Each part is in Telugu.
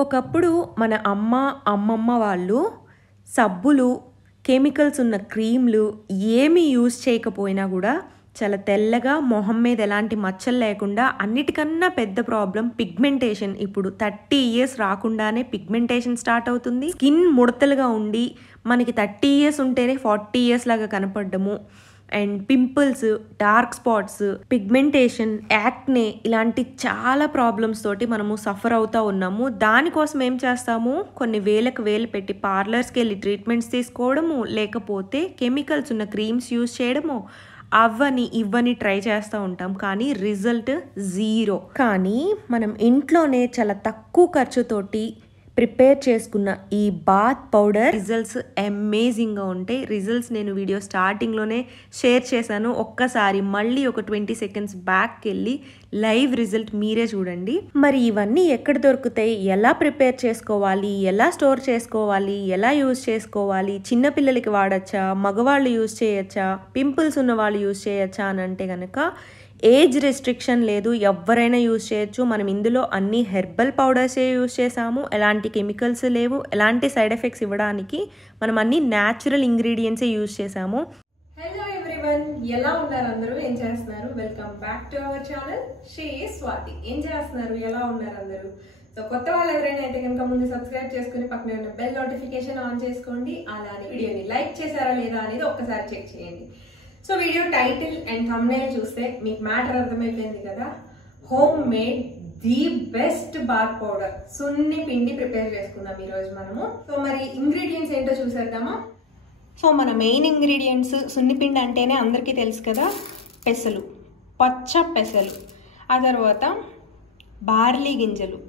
ఒకప్పుడు మన అమ్మమ్మ వాళ్ళు సబ్బులు, కెమికల్స్ ఉన్న క్రీమ్‌లు ఏమి యూజ్ చేయకపోయినా గూడా చాలా తెల్లగా మొహం మీద ఎలాంటి మచ్చలు లేకుండా అన్నిటికన్నా పెద్ద ప్రాబ్లమ్ పిగ్మెంటేషన్. ఇప్పుడు 30 ఇయర్స్ రాకుండానే పిగ్మెంటేషన్ స్టార్ట్ అవుతుంది. స్కిన్ ముడతలుగా ఉండి మనకి 30 ఇయర్స్ ఉంటేనే 40 ఇయర్స్ లాగా కనపడడము. And pimples, dark spots, pigmentation, acne ఇలాంటి చాలా ప్రాబ్లమ్స్ తోటి మనము సఫర్ అవుతూ ఉన్నాము. దానికోసం ఏం చేస్తాము, కొన్ని వేలకు వేలు పెట్టి పార్లర్స్కి వెళ్ళి ట్రీట్మెంట్స్ తీసుకోవడము, లేకపోతే కెమికల్స్ ఉన్న క్రీమ్స్ యూజ్ చేయడము, ఇవ్వని ట్రై చేస్తూ ఉంటాం. కానీ రిజల్ట్ జీరో. కానీ మనం ఇంట్లోనే చాలా తక్కువ ఖర్చుతోటి ప్రిపేర్ చేసుకున్న ఈ బాత్ పౌడర్ రిజల్ట్స్ అమేజింగ్గా ఉంటాయి. రిజల్ట్స్ నేను వీడియో స్టార్టింగ్లోనే షేర్ చేశాను. ఒక్కసారి మళ్ళీ ఒక 20 సెకండ్స్ బ్యాక్కి వెళ్ళి లైవ్ రిజల్ట్ మీరే చూడండి. మరి ఇవన్నీ ఎక్కడ దొరుకుతాయి, ఎలా ప్రిపేర్ చేసుకోవాలి, ఎలా స్టోర్ చేసుకోవాలి, ఎలా యూజ్ చేసుకోవాలి, చిన్నపిల్లలకి వాడచ్చా, మగవాళ్ళు యూజ్ చేయొచ్చా, పింపుల్స్ ఉన్న వాళ్ళు యూజ్ చేయొచ్చా అని అంటే కనుక ఏజ్ రెస్ట్రిక్షన్ లేదు, ఎవరైనా యూజ్ చేయొచ్చు. మనం ఇందులో అన్ని హెర్బల్ పౌడర్సే యూజ్ చేసాము, ఎలాంటి కెమికల్స్ లేవు, ఎలాంటి సైడ్ ఎఫెక్ట్స్ ఇవ్వడానికి మనం అన్ని న్యాచురల్ ఇంగ్రీడియంట్సే యూజ్ చేసాము. హలో ఎవ్రీవన్, ఎలా ఉన్నారు అందరూ, ఏం చేస్తున్నారు? Welcome back to our channel she Swathi. ఏం చేస్తున్నారు, ఎలా ఉన్నారు అందరూ? సో కొత్త వాళ్ళు ఎవరైనా అయితే కనుక ముందు సబ్స్క్రైబ్ చేసుకుని పక్కనే ఉన్న బెల్ నోటిఫికేషన్ ఆన్ చేసుకోండి. అలానే వీడియోని లైక్ చేశారా లేదా అనేది ఒక్కసారి చెక్ చేయండి. So video title and thumbnail చూస్తే మీకు మ్యాటర్ అర్థమైపోయింది కదా. Home made the best bath powder సున్ని పిండి ప్రిపేర్ చేసుకుందాం ఈరోజు మనము. సో మరి ఇంగ్రీడియంట్స్ ఏంటో చూసేద్దామా. సో మన మెయిన్ ఇంగ్రీడియంట్స్, సున్నిపిండి అంటేనే అందరికీ తెలుసు కదా, పెసలు, పచ్చ పెసలు, ఆ తర్వాత బార్లీ గింజలు.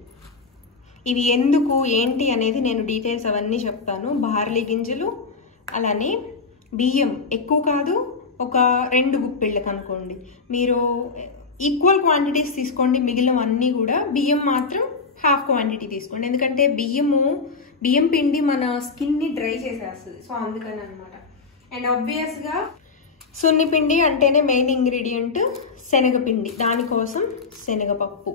ఇవి ఎందుకు ఏంటి అనేది నేను డీటెయిల్స్ అవన్నీ చెప్తాను. బార్లీ గింజలు, అలానే బియ్యం ఎక్కువ కాదు, ఒక 2 గుప్పిళ్ళకి అనుకోండి. మీరు ఈక్వల్ క్వాంటిటీస్ తీసుకోండి, మిగిలినవన్నీ కూడా. బియ్యం మాత్రం హాఫ్ క్వాంటిటీ తీసుకోండి, ఎందుకంటే బియ్యం పిండి మన స్కిన్ని డ్రై చేసేస్తుంది. సో అందుకని అనమాట. అండ్ ఆబ్వియస్గా సున్నిపిండి అంటేనే మెయిన్ ఇంగ్రీడియంట్ శనగపిండి, దానికోసం శనగపప్పు.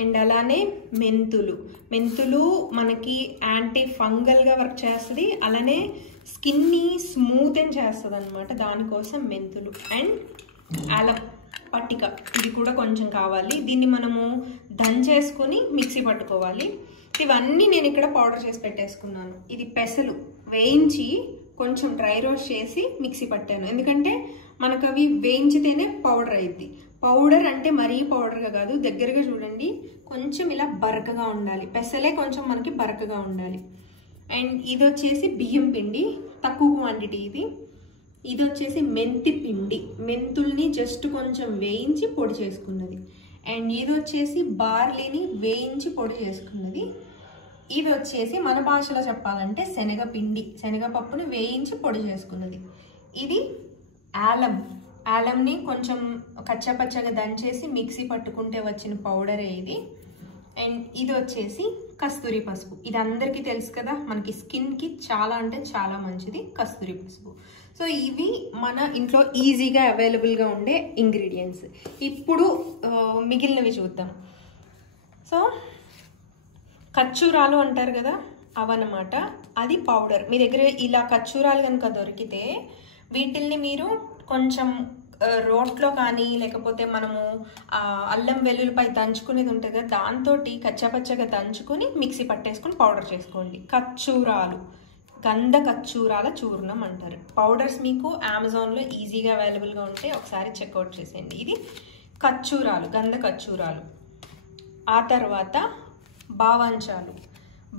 అండ్ అలానే మెంతులు మనకి యాంటీ ఫంగల్గా వర్క్ చేస్తుంది, అలానే స్కిన్ని స్మూతెన్ చేస్తుంది అనమాట, దానికోసం మెంతులు. అండ్ అల్లం పట్టిక, ఇది కూడా కొంచెం కావాలి. దీన్ని మనము దంచేసుకొని మిక్సీ పట్టుకోవాలి. ఇవన్నీ నేను ఇక్కడ పౌడర్ చేసి పెట్టేసుకున్నాను. ఇది పెసలు వేయించి కొంచెం డ్రై రోస్ట్ చేసి మిక్సీ పట్టాను, ఎందుకంటే మనకు అవి వేయించితేనే పౌడర్ అయింది. పౌడర్ అంటే మరీ పౌడర్గా కాదు, దగ్గరగా చూడండి, కొంచెం ఇలా బరకగా ఉండాలి. పెసలే కొంచెం మనకి బరకగా ఉండాలి. అండ్ ఇది వచ్చేసి బియ్యం పిండి, తక్కువ క్వాంటిటీ ఇది వచ్చేసి మెంతి పిండి, మెంతుల్ని జస్ట్ కొంచెం వేయించి పొడి చేసుకున్నది. అండ్ ఇది వచ్చేసి బార్లీని వేయించి పొడి చేసుకున్నది. ఇది వచ్చేసి మన భాషలో చెప్పాలంటే శనగపిండి, శనగపప్పుని వేయించి పొడి చేసుకున్నది. ఇది ఆలంని కొంచెం కచ్చపచ్చగా దంచేసి మిక్సీ పట్టుకుంటే వచ్చిన పౌడరే ఇది. అండ్ ఇది వచ్చేసి కస్తూరి పసుపు. ఇది అందరికీ తెలుసు కదా, మనకి స్కిన్కి చాలా అంటే చాలా మంచిది కస్తూరి పసుపు. సో ఇవి మన ఇంట్లో ఈజీగా అవైలబుల్గా ఉండే ఇంగ్రీడియంట్స్. ఇప్పుడు మిగిలినవి చూద్దాం. సో ఖర్జూరాలు అంటారు కదా, అవన్నమాట. అది పౌడర్. మీ దగ్గర ఇలా ఖర్జూరాలు కనుక దొరికితే వీటిల్ని మీరు కొంచెం రోట్లో కానీ, లేకపోతే మనము అల్లం వెల్లుల్లిపై దంచుకునేది ఉంటుంది కదా, దాంతో కచ్చపచ్చగా దంచుకొని మిక్సీ పట్టేసుకొని పౌడర్ చేసుకోండి. ఖర్జూరాలు, గంధ ఖర్జూరాల చూర్ణం అంటారు. పౌడర్స్ మీకు అమెజాన్లో ఈజీగా అవైలబుల్గా ఉంటే ఒకసారి చెక్అవుట్ చేసేయండి. ఇది ఖర్జూరాలు, గంధ ఖర్జూరాలు. ఆ తర్వాత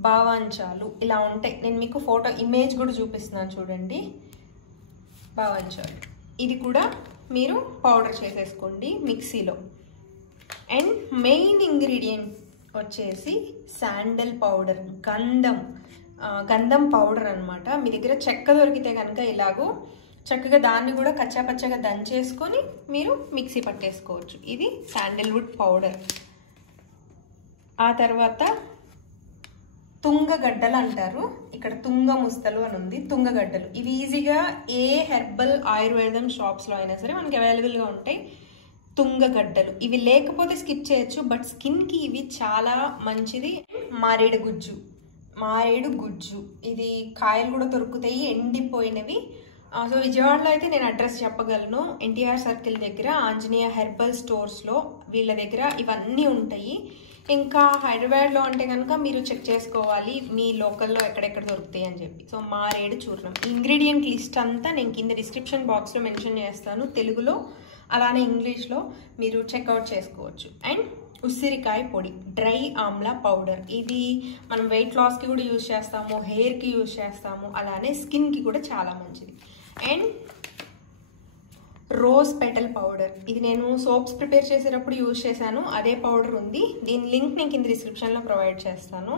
బావంచాలు ఇలా ఉంటాయి. నేను మీకు ఫోటో ఇమేజ్ కూడా చూపిస్తున్నాను చూడండి. బావంచాలు ఇది కూడా మీరు పౌడర్ చేసేసుకోండి మిక్సీలో. అండ్ మెయిన్ ఇంగ్రీడియంట్ వచ్చేసి శాండల్ పౌడర్, గంధం పౌడర్ అనమాట. మీ దగ్గర చెక్క దొరికితే కనుక ఇలాగో చక్కగా దాన్ని కూడా కచ్చాపచ్చగా దంచేసుకొని మీరు మిక్సీ పట్టేసుకోవచ్చు. ఇది శాండల్వుడ్ పౌడర్. ఆ తర్వాత తుంగగడ్డలు అంటారు, ఇక్కడ తుంగ ముస్తలు అని ఉంది, తుంగగడ్డలు. ఇవి ఈజీగా ఏ హెర్బల్ ఆయుర్వేదం షాప్స్లో అయినా సరే మనకి అవైలబుల్గా ఉంటాయి. తుంగగడ్డలు. ఇవి లేకపోతే స్కిప్ చేయొచ్చు, బట్ స్కిన్కి ఇవి చాలా మంచిది. మారేడు గుజ్జు ఇది కాయలు కూడా దొరుకుతాయి, ఎండిపోయినవి. సో విజయవాడలో అయితే నేను అడ్రస్ చెప్పగలను. ఎన్టీఆర్ సర్కిల్ దగ్గర ఆంజనేయ హెర్బల్ స్టోర్స్లో వీళ్ళ దగ్గర ఇవన్నీ ఉంటాయి. ఇంకా హైదరాబాద్లో అంటే కనుక మీరు చెక్ చేసుకోవాలి మీ లోకల్లో ఎక్కడెక్కడ దొరుకుతాయి అని చెప్పి. సో మారేడు చూర్ణం ఇంగ్రీడియంట్ లిస్ట్ అంతా నేను కింద డిస్క్రిప్షన్ బాక్స్లో మెన్షన్ చేస్తాను, తెలుగులో అలానే ఇంగ్లీష్లో మీరు చెక్అవుట్ చేసుకోవచ్చు. అండ్ ఉసిరికాయ పొడి, డ్రై ఆమ్లా పౌడర్, ఇది మనం వెయిట్ లాస్కి కూడా యూజ్ చేస్తాము, హెయిర్కి యూజ్ చేస్తాము, అలానే స్కిన్కి కూడా చాలా మంచిది. అండ్ రోజ్ పెటల్ పౌడర్, ఇది నేను సోప్స్ ప్రిపేర్ చేసేటప్పుడు యూజ్ చేశాను, అదే పౌడర్ ఉంది. దీని లింక్ నేను కింద డిస్క్రిప్షన్లో ప్రొవైడ్ చేస్తాను.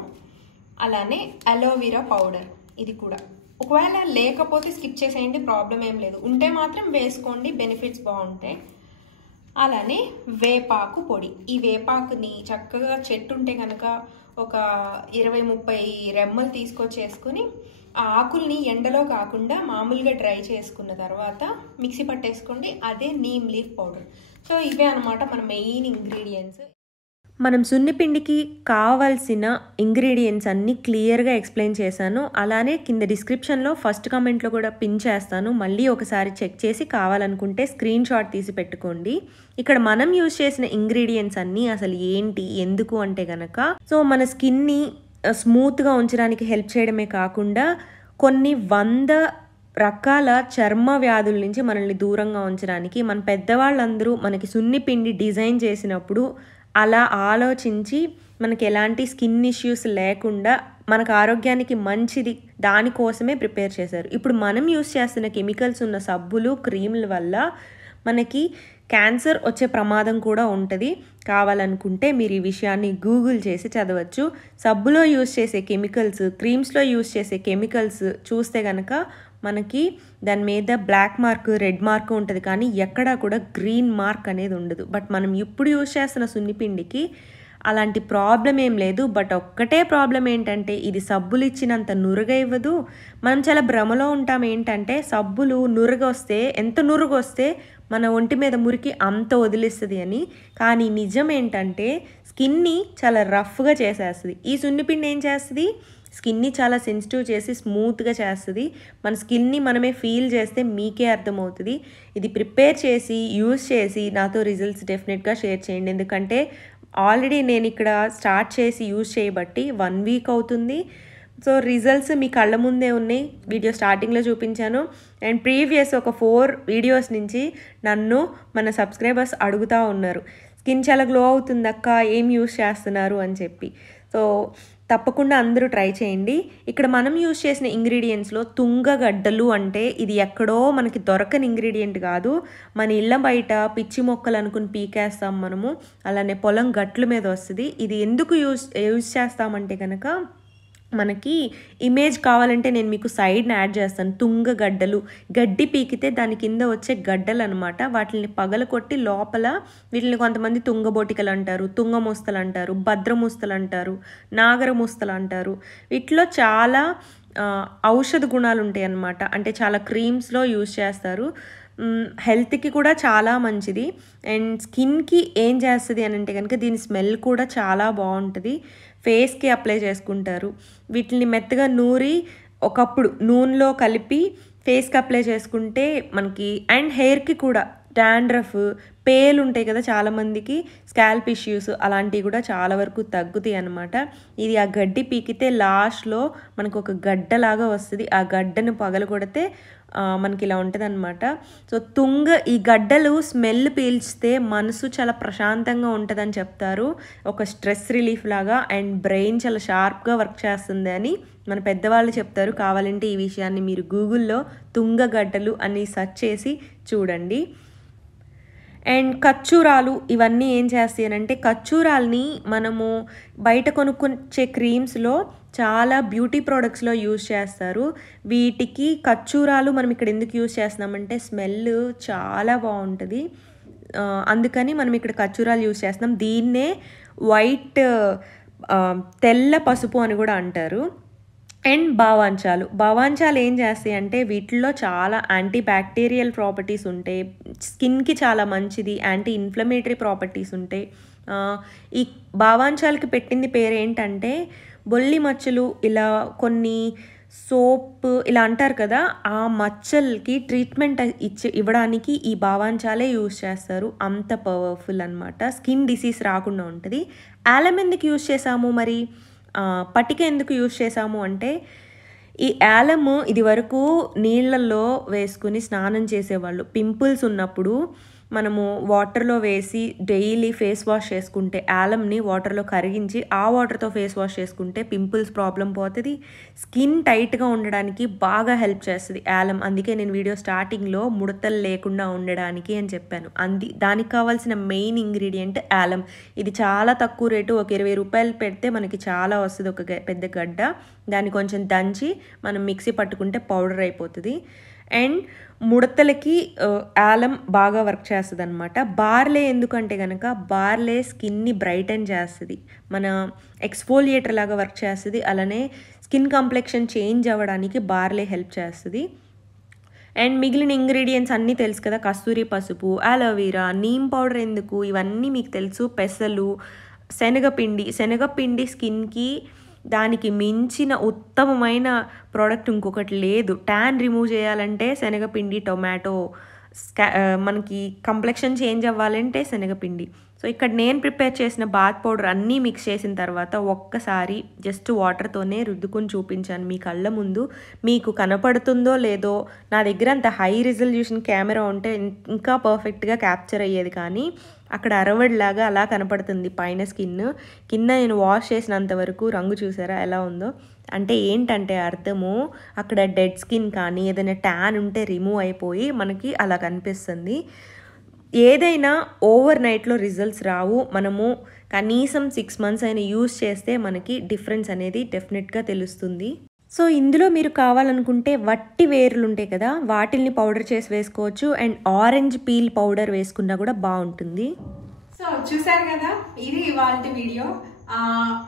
అలానే అలోవెరా పౌడర్, ఇది కూడా ఒకవేళ లేకపోతే స్కిప్ చేసేయండి, ప్రాబ్లం ఏం లేదు. ఉంటే మాత్రం వేసుకోండి, బెనిఫిట్స్ బాగుంటాయి. అలానే వేపాకు పొడి, ఈ వేపాకుని చక్కగా చెట్టు ఉంటే కనుక ఒక 20-30 రెమ్మలు తీసుకొచ్చేసుకుని ఆ ఆకుల్ని ఎండలో కాకుండా మామూలుగా డ్రై చేసుకున్న తర్వాత మిక్సీ పట్టేసుకోండి, అదే నీమ్ లీఫ్ పౌడర్. సో ఇవే అనమాట మన మెయిన్ ఇంగ్రీడియంట్స్. మనం సున్నిపిండికి కావాల్సిన ఇంగ్రీడియంట్స్ అన్నీ క్లియర్గా ఎక్స్ప్లెయిన్ చేశాను. అలానే కింద డిస్క్రిప్షన్లో ఫస్ట్ కామెంట్లో కూడా పిన్ చేస్తాను, మళ్ళీ ఒకసారి చెక్ చేసి కావాలనుకుంటే స్క్రీన్ షాట్ తీసి పెట్టుకోండి. ఇక్కడ మనం యూజ్ చేసిన ఇంగ్రీడియంట్స్ అన్నీ అసలు ఏంటి, ఎందుకు అంటే కనుక, సో మన స్కిన్ని స్మూత్గా ఉంచడానికి హెల్ప్ చేయడమే కాకుండా కొన్ని 100 రకాల చర్మ వ్యాధుల నుంచి మనల్ని దూరంగా ఉంచడానికి మన పెద్దవాళ్ళందరూ మనకి సున్నిపిండి డిజైన్ చేసినప్పుడు అలా ఆలోచించి మనకి ఎలాంటి స్కిన్ ఇష్యూస్ లేకుండా మనకు ఆరోగ్యానికి మంచిది దానికోసమే ప్రిపేర్ చేశారు. ఇప్పుడు మనం యూస్ చేస్తున్న కెమికల్స్ ఉన్న సబ్బులు, క్రీముల వల్ల మనకి క్యాన్సర్ వచ్చే ప్రమాదం కూడా ఉంటుంది. కావాలనుకుంటే మీరు ఈ విషయాన్ని గూగుల్ చేసి చదవచ్చు. సబ్బులో యూస్ చేసే కెమికల్స్, క్రీమ్స్లో యూస్ చేసే కెమికల్స్ చూస్తే కనుక మనకి దాని మీద బ్లాక్ మార్క్, రెడ్ మార్క్ ఉంటుంది, కానీ ఎక్కడా కూడా గ్రీన్ మార్క్ అనేది ఉండదు. బట్ మనం ఇప్పుడు యూజ్ చేస్తున్న సున్నిపిండికి అలాంటి ప్రాబ్లం ఏం లేదు. బట్ ఒక్కటే ప్రాబ్లం ఏంటంటే ఇది సబ్బులు ఇచ్చినంత నురుగ ఇవ్వదు. మనం చాలా భ్రమలో ఉంటాం ఏంటంటే సబ్బులు నురుగొస్తే, ఎంత నురుగొస్తే మన ఒంటి మీద మురికి అంత వదిలేస్తుంది అని. కానీ నిజం ఏంటంటే స్కిన్ని చాలా రఫ్గా చేసేస్తుంది. ఈ సున్నిపిండి ఏం చేస్తుంది, స్కిన్ని చాలా సెన్సిటివ్ చేసి స్మూత్గా చేస్తుంది. మన స్కిన్ని మనమే ఫీల్ చేస్తే మీకే అర్థమవుతుంది. ఇది ప్రిపేర్ చేసి యూజ్ చేసి నాతో రిజల్ట్స్ డెఫినెట్గా షేర్ చేయండి. ఎందుకంటే ఆల్రెడీ నేను ఇక్కడ స్టార్ట్ చేసి యూజ్ చేయబట్టి 1 వీక్ అవుతుంది. సో రిజల్ట్స్ మీ కళ్ళ ముందే ఉన్నాయి. వీడియో స్టార్టింగ్లో చూపించాను. అండ్ ప్రీవియస్ ఒక 4 వీడియోస్ నుంచి నన్ను మన సబ్స్క్రైబర్స్ అడుగుతూ ఉన్నారు, స్కిన్ చాలా గ్లో అవుతుందక్క, ఏం యూజ్ చేస్తున్నారు అని చెప్పి. సో తప్పకుండా అందరూ ట్రై చేయండి. ఇక్కడ మనం యూజ్ చేసిన ఇంగ్రీడియంట్స్లో తుంగగడ్డలు అంటే ఇది ఎక్కడో మనకి దొరకని ఇంగ్రీడియంట్ కాదు. మన ఇళ్ళ బయట పిచ్చి మొక్కలు అనుకుని పీకేస్తాం మనము, అలానే పొలం గట్ల మీద వస్తుంది. ఇది ఎందుకు యూజ్ చేస్తామంటే కనుక మనకి ఇమేజ్ కావాలంటే నేను మీకు సైడ్ని యాడ్ చేస్తాను. తుంగగడ్డలు, గడ్డి పీకితే దాని కింద వచ్చే గడ్డలు అనమాట. వాటిని పగలకొట్టి లోపల వీటిని కొంతమంది తుంగబోటికలు అంటారు, తుంగముస్తలు అంటారు, భద్రముస్తలు అంటారు, నాగరముస్తలు అంటారు. వీటిలో చాలా ఔషధ గుణాలు ఉంటాయి అన్నమాట. అంటే చాలా క్రీమ్స్లో యూజ్ చేస్తారు. హెల్త్కి కూడా చాలా మంచిది. అండ్ స్కిన్కి ఏం చేస్తుంది అని అంటే కనుక దీని స్మెల్ కూడా చాలా బాగుంటుంది. ఫేస్కి అప్లై చేసుకుంటారు. వీటిని మెత్తగా నూరి ఒకప్పుడు నూనెలో కలిపి ఫేస్కి అప్లై చేసుకుంటే మనకి, అండ్ హెయిర్కి కూడా డాండ్రఫ్, పేలు ఉంటాయి కదా చాలామందికి, స్కాల్ప్ ఇష్యూస్ అలాంటివి కూడా చాలా వరకు తగ్గుతాయి అన్నమాట. ఇది ఆ గడ్డి పీకితే లాస్ట్లో మనకు ఒక గడ్డలాగా వస్తుంది. ఆ గడ్డను పగలగొడితే మనకి ఇలా ఉంటుంది అనమాట. సో ఈ గడ్డలు స్మెల్ పీల్చితే మనసు చాలా ప్రశాంతంగా ఉంటుందని చెప్తారు, ఒక స్ట్రెస్ రిలీఫ్ లాగా. అండ్ బ్రెయిన్ చాలా షార్ప్గా వర్క్ చేస్తుంది అని మన పెద్దవాళ్ళు చెప్తారు. కావాలంటే ఈ విషయాన్ని మీరు గూగుల్లో తుంగగడ్డలు అని సెర్చ్ చేసి చూడండి. అండ్ ఖర్జూరాలు ఇవన్నీ ఏం చేస్తాయి అంటే, ఖర్జూరాలని మనము బయట కొనుక్కొచ్చే క్రీమ్స్లో చాలా బ్యూటీ ప్రోడక్ట్స్లో యూజ్ చేస్తారు. వీటికి ఖర్జూరాలు మనం ఇక్కడ ఎందుకు యూజ్ చేస్తున్నామంటే స్మెల్ చాలా బాగుంటుంది, అందుకని మనం ఇక్కడ ఖర్జూరాలు యూజ్ చేస్తున్నాం. దీన్నే తెల్ల పసుపు అని కూడా అంటారు. అండ్ భావాంచాలు ఏం చేస్తాయి అంటే వీటిల్లో చాలా యాంటీ బ్యాక్టీరియల్ ప్రాపర్టీస్ ఉంటాయి, స్కిన్కి చాలా మంచిది, యాంటీ ఇన్ఫ్లమేటరీ ప్రాపర్టీస్ ఉంటాయి. ఈ భావాంచాలకి పెట్టింది పేరు ఏంటంటే బొల్లి మచ్చలు, ఇలా కొన్ని సోప్ ఇలా అంటారు కదా, ఆ మచ్చలకి ట్రీట్మెంట్ ఇవ్వడానికి ఈ భావాంచాలే యూజ్ చేస్తారు. అంత పవర్ఫుల్ అనమాట, స్కిన్ డిసీజ్ రాకుండా ఉంటుంది. ఆలం ఎందుకు యూజ్ చేసాము మరి, పటిక ఎందుకు యూజ్ చేసాము అంటే ఈ ఆలము ఇది వరకు నీళ్ళల్లో వేసుకుని స్నానం చేసేవాళ్ళు. పింపుల్స్ ఉన్నప్పుడు మనము వాటర్లో వేసి డైలీ ఫేస్ వాష్ చేసుకుంటే, ఆలంని వాటర్లో కరిగించి ఆ వాటర్తో ఫేస్ వాష్ చేసుకుంటే పింపుల్స్ ప్రాబ్లం పోతుంది, స్కిన్ టైట్గా ఉండడానికి బాగా హెల్ప్ చేస్తుంది ఆలం. అందుకే నేను వీడియో స్టార్టింగ్లో ముడతలు లేకుండా ఉండడానికి అని చెప్పాను. దానికి కావాల్సిన మెయిన్ ఇంగ్రీడియంట్ ఆలం. ఇది చాలా తక్కువ రేటు, ఒక 20 రూపాయలు పెడితే మనకి చాలా వస్తుంది, ఒక పెద్ద గడ్డ. దాన్ని కొంచెం దంచి మనం మిక్సీ పట్టుకుంటే పౌడర్ అయిపోతుంది. అండ్ ముడతలకి ఆలం బాగా వర్క్ చేస్తుంది అనమాట. బార్లే ఎందుకంటే కనుక బార్లే స్కిన్ని బ్రైటన్ చేస్తుంది, మన ఎక్స్ఫోలియేటర్ లాగా వర్క్ చేస్తుంది. అలానే స్కిన్ కాంప్లెక్షన్ చేంజ్ అవ్వడానికి బార్లే హెల్ప్ చేస్తుంది. అండ్ మిగిలిన ఇంగ్రీడియంట్స్ అన్నీ తెలుసు కదా, కస్తూరి పసుపు, అలోవెరా, నీమ్ పౌడర్ ఎందుకు, ఇవన్నీ మీకు తెలుసు. పెసలు, శనగపిండి స్కిన్కి దానికి మించిన ఉత్తమమైన ప్రోడక్ట్ ఇంకొకటి లేదు. ట్యాన్ రిమూవ్ చేయాలంటే శనగపిండి, టొమాటో, మనకి కంప్లెక్షన్ చేంజ్ అవ్వాలంటే శనగపిండి. సో ఇక్కడ నేను ప్రిపేర్ చేసిన బాత్ పౌడర్ అన్నీ మిక్స్ చేసిన తర్వాత ఒక్కసారి జస్ట్ వాటర్తోనే రుద్దుకొని చూపించాను మీ కళ్ళ ముందు. మీకు కనపడుతుందో లేదో, నా దగ్గర అంత హై రిజల్యూషన్ కెమెరా ఉంటే ఇంకా పర్ఫెక్ట్గా క్యాప్చర్ అయ్యేది, కానీ అక్కడ అరవడిలాగా అలా కనపడుతుంది పైన స్కిన్. కింద నేను వాష్ చేసినంత వరకు రంగు చూసారా ఎలా ఉందో. అంటే ఏంటంటే అర్థము, అక్కడ డెడ్ స్కిన్ కానీ ఏదైనా ట్యాన్ ఉంటే రిమూవ్ అయిపోయి మనకి అలా కనిపిస్తుంది. ఏదైనా ఓవర్ నైట్లో రిజల్ట్స్ రావు, మనము కనీసం 6 months అయినా యూజ్ చేస్తే మనకి డిఫరెన్స్ అనేది డెఫినెట్గా తెలుస్తుంది. సో ఇందులో మీరు కావాలనుకుంటే వట్టి వేర్లు ఉంటాయి కదా, వాటిల్ని పౌడర్ చేసి వేసుకోవచ్చు. అండ్ ఆరెంజ్ పీల్ పౌడర్ వేసుకున్నా కూడా బాగుంటుంది. సో చూసారు కదా, ఇది ఇవాళ వీడియో.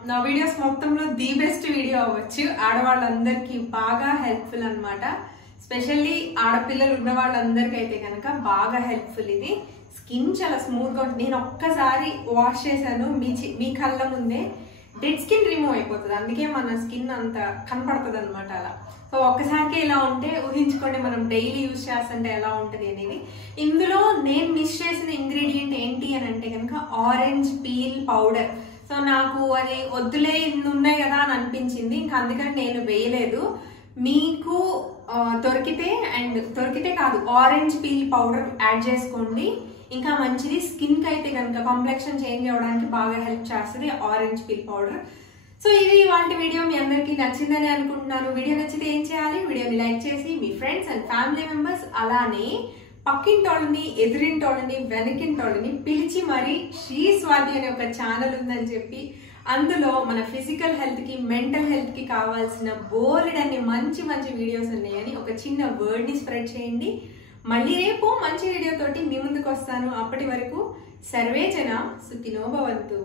నా వీడియోస్ మొత్తంలో ది బెస్ట్ వీడియో అవ్వచ్చు. ఆడవాళ్ళందరికీ బాగా హెల్ప్ఫుల్ అనమాట. స్పెషల్లీ ఆడపిల్లలు ఉన్న వాళ్ళందరికీ అయితే కనుక బాగా హెల్ప్ఫుల్. ఇది స్కిన్ చాలా స్మూత్గా ఉంటుంది. నేను ఒక్కసారి వాష్ చేశాను, మీ కళ్ళ ముందే డెడ్ స్కిన్ రిమూవ్ అయిపోతుంది. అందుకే మన స్కిన్ అంత కనపడుతుంది అనమాట అలా. సో ఒక్కసారికి ఇలా ఉంటే ఊహించుకోండి మనం డైలీ యూజ్ చేస్తుంటే ఎలా ఉంటుంది అనేది. ఇందులో నేను మిస్ చేసిన ఇంగ్రీడియంట్ ఏంటి అని అంటే కనుక ఆరెంజ్ పీల్ పౌడర్. సో నాకు అది వద్దులే, ఇన్ని ఉన్నాయి కదా అని అనిపించింది, ఇంకా అందుకని నేను వేయలేదు. మీకు దొరికితే కాదు, ఆరెంజ్ పీల్ పౌడర్ యాడ్ చేసుకోండి, ఇంకా మంచిది. స్కిన్కి అయితే కనుక కాంప్లెక్షన్ చేంజ్ అవ్వడానికి బాగా హెల్ప్ చేస్తుంది ఆరెంజ్ పీల్ పౌడర్. సో ఇది ఇవాళ వీడియో మీ అందరికీ నచ్చిందని అనుకుంటున్నాను. వీడియో నచ్చితే ఏం చేయాలి, వీడియోని లైక్ చేసి మీ ఫ్రెండ్స్ అండ్ ఫ్యామిలీ మెంబర్స్, అలానే పక్కింటోళ్ళని, ఎదురింటోళ్ళని, వెనకింటోళ్ళని పిలిచి మరి శ్రీ స్వాతి అనే ఒక ఛానల్ ఉందని చెప్పి, అందులో మన ఫిజికల్ హెల్త్కి, మెంటల్ హెల్త్కి కావాల్సిన బోలెడన్ని మంచి మంచి వీడియోస్ ఉన్నాయని ఒక చిన్న వర్డ్ని స్ప్రెడ్ చేయండి. మళ్ళీ రేపు మంచి వీడియోతోటి మీ ముందుకు వస్తాను. అప్పటి వరకు సర్వే జన సుఖినో భవంతు.